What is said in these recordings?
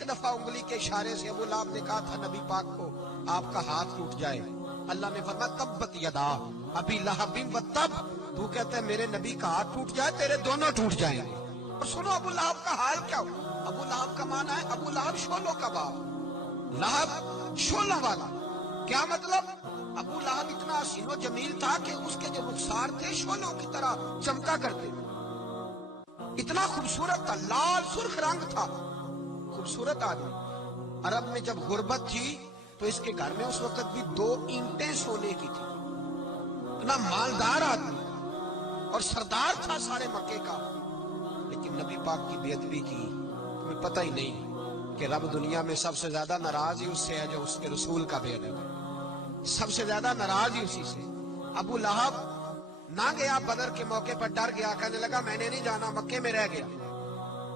ایک دفعہ انگلی کے اشارے سے ابو لہب نے کہا تھا نبی پاک کو آپ کا ہاتھ ٹوٹ جائے، اللہ نے فرمایا تبت یدا ابی لہب و تب، تو کہتا ہے میرے نبی کا ہاتھ ٹوٹ جائے تیرے دونوں ٹوٹ جائیں گے۔ اور سنو ابو لہب کا حال کیا ہوا۔ ابو لہب کا معنی ہے ابو لہب شولوں کا باپ، لہب شولوں والا۔ کیا مطلب؟ ابو لہب اتنا حسین و جمیل تھا کہ اس کے جو رخسار تھے شولوں کی طرح چمکا کرتے تھے، اتنا خوبصورت تھا، لال سرخ رنگ تھا، خوبصورت آدمی۔ عرب میں جب غربت تھی تو اس کے گھر میں اس وقت بھی 2 اینٹیں سونے کی تھی، اتنا مالدار آدمی اور سردار تھا سارے مکے کا۔ لیکن نبی پاک کی بے ادبی کی، تمہیں پتہ ہی نہیں کہ رب دنیا میں سب سے زیادہ ناراض ہی اس سے ہے جو اس کے رسول کا بے ادب ہے، سب سے زیادہ ناراض ہی اسی سے۔ ابو لہب نہ گیا بدر کے موقع پر، ڈر گیا، کہنے لگا میں نے نہیں جانا، مکے میں رہ گیا،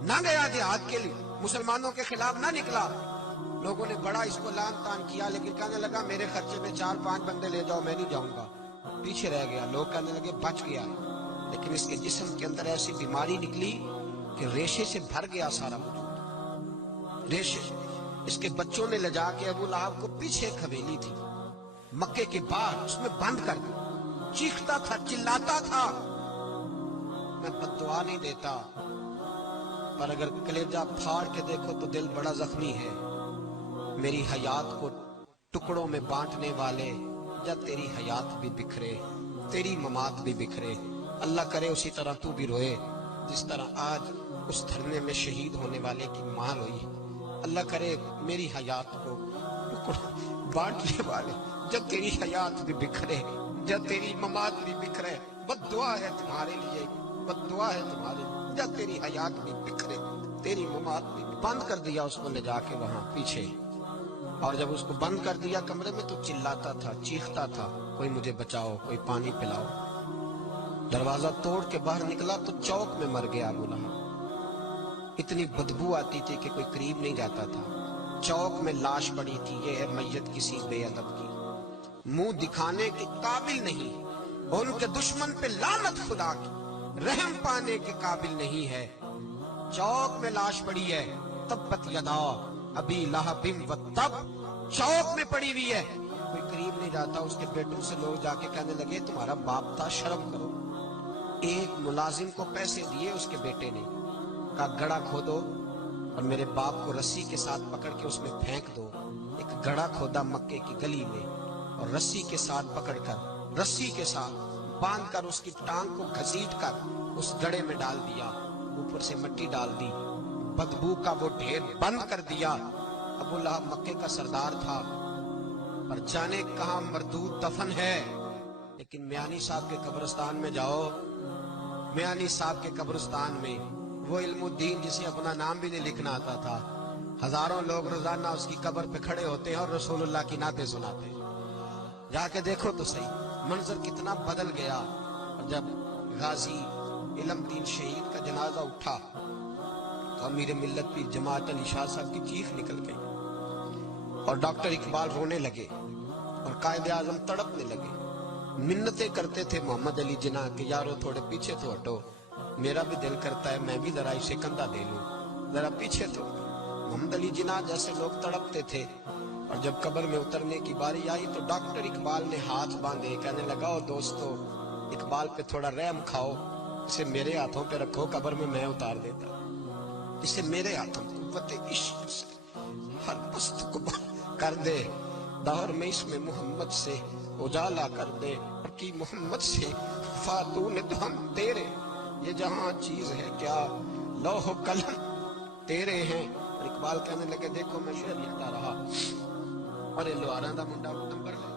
نہ گیا جہاد کے لیے، مسلمانوں کے خلاف نہ نکلا۔ لوگوں نے بڑا اس کو لان تان کیا، لیکن کہنے لگا میرے خرچے میں 4-5 بندے لے جاؤ، میں نہیں جاؤں گا، پیچھے رہ گیا۔ لوگ کہنے لگے بچ گیا، لیکن اس کے جسم کے اندر ایسی بیماری نکلی کہ ریشے سے بھر گیا سارا وجود، ریشے۔ اس کے بچوں نے لے جا کے ابو لہب کو پیچھے ایک حویلی تھی مکے کے باہر، اس میں بند کر دیا۔ چیختا تھا، چلاتا تھا، میں بد دعا نہیں دیتا، پر اگر کلیجہ پھاڑ کے دیکھو تو دل بڑا زخمی ہے۔ میری حیات کو ٹکڑوں میں بانٹنے والے، جب تیری حیات بھی بکھرے تیری ممات بھی بکھرے۔ اللہ کرے اسی طرح تو بھی روئے جس طرح آج اس دھرنے میں شہید ہونے والے کی ماں روئی۔ اللہ کرے میری حیات کو ٹکڑوں بانٹنے والے، جب تیری حیات بھی بکھرے جب تیری ممات بھی بکھرے۔ بد دعا ہے تمہارے لیے، بد دعا ہے تمہارے لیے، جب تیری حیات بھی بکھرے تیری ممات بھی۔ بند کر دیا اس کو لے جا کے وہاں پیچھے، اور جب اس کو بند کر دیا کمرے میں تو چلاتا تھا، چیختا تھا، کوئی مجھے بچاؤ، کوئی پانی پلاؤ۔ دروازہ توڑ کے باہر نکلا تو چوک میں مر گیا ابو لہب۔ اتنی بدبو آتی تھی کہ کوئی قریب نہیں جاتا تھا۔ چوک میں لاش پڑی تھی، یہ ہے میت کسی بے ادب کی، منہ دکھانے کے قابل نہیں، اور ان کے دشمن پہ لعنت خدا کی، رحم پانے کے قابل نہیں ہے۔ چوک میں لاش پڑی ہے، تبت یدا ابی لہب و تب، چوک میں پڑی ہوئی ہے، کوئی قریب نہیں جاتا۔ اس کے بیٹوں سے لوگ جا کے کہنے لگے تمہارا باپ تھا، شرم کرو۔ ایک ملازم کو پیسے دیے اس کے بیٹے نے، کہا گڑھا کھودو اور میرے باپ کو رسی کے ساتھ پکڑ کے اس میں پھینک دو۔ ایک گڑھا کھودا مکے کی گلی میں، اور رسی کے ساتھ پکڑ کر، رسی کے ساتھ باندھ کر اس کی ٹانگ کو گھسیٹ کر اس گڑھے میں ڈال دیا، اوپر سے مٹی ڈال دی، بدبو کا وہ ڈھیر بند کر دیا۔ ابو لہب مکے کا سردار تھا، پر جانے کہاں مردود دفن ہے۔ لیکن میانی صاحب کے قبرستان میں جاؤ، میانی صاحب کے قبرستان میں وہ علم الدین جسے اپنا نام بھی نہیں لکھنا آتا تھا، ہزاروں لوگ روزانہ اس کی قبر پہ کھڑے ہوتے ہیں اور رسول اللہ کی نعتیں سناتے ہیں۔ جا کے دیکھو تو صحیح، منظر کتنا بدل گیا۔ اور جب غازی علم دین شہید کا جنازہ اٹھا تو امیر ملت پیر جماعت علی شاہ صاحب کی چیخ نکل گئی، اور ڈاکٹر اقبال رونے لگے، اور قائد اعظم تڑپنے لگے، منتیں کرتے تھے محمد علی جناح کہ یارو تھوڑے پیچھے تو ہٹو، میرا بھی دل کرتا ہے میں بھی ذرا اسے کندھا دے لوں، ذرا پیچھے تو۔ محمد علی جناح جیسے لوگ تڑپتے تھے، اور جب قبر میں اترنے کی باری آئی تو ڈاکٹر اقبال نے ہاتھ باندھے، کہنے لگا او دوستو اقبال پہ تھوڑا رحم کھاؤ، اسے میرے ہاتھوں پہ رکھو، قبر میں اتار دیتا، اسے میرے ہاتھوں قوت عشق سے ہر پست کو کر دے، دور میں اس میں محمد سے اجالا کر دے، کہ محمد سے فاتون تو ہم تیرے، یہ جہاں چیز ہے کیا لوح و قلم تیرے ہیں۔ اور اقبال کہنے لگے دیکھو میں شعر لکھتا رہا، اور یہ لوہاراں دا منڈا نمبر لے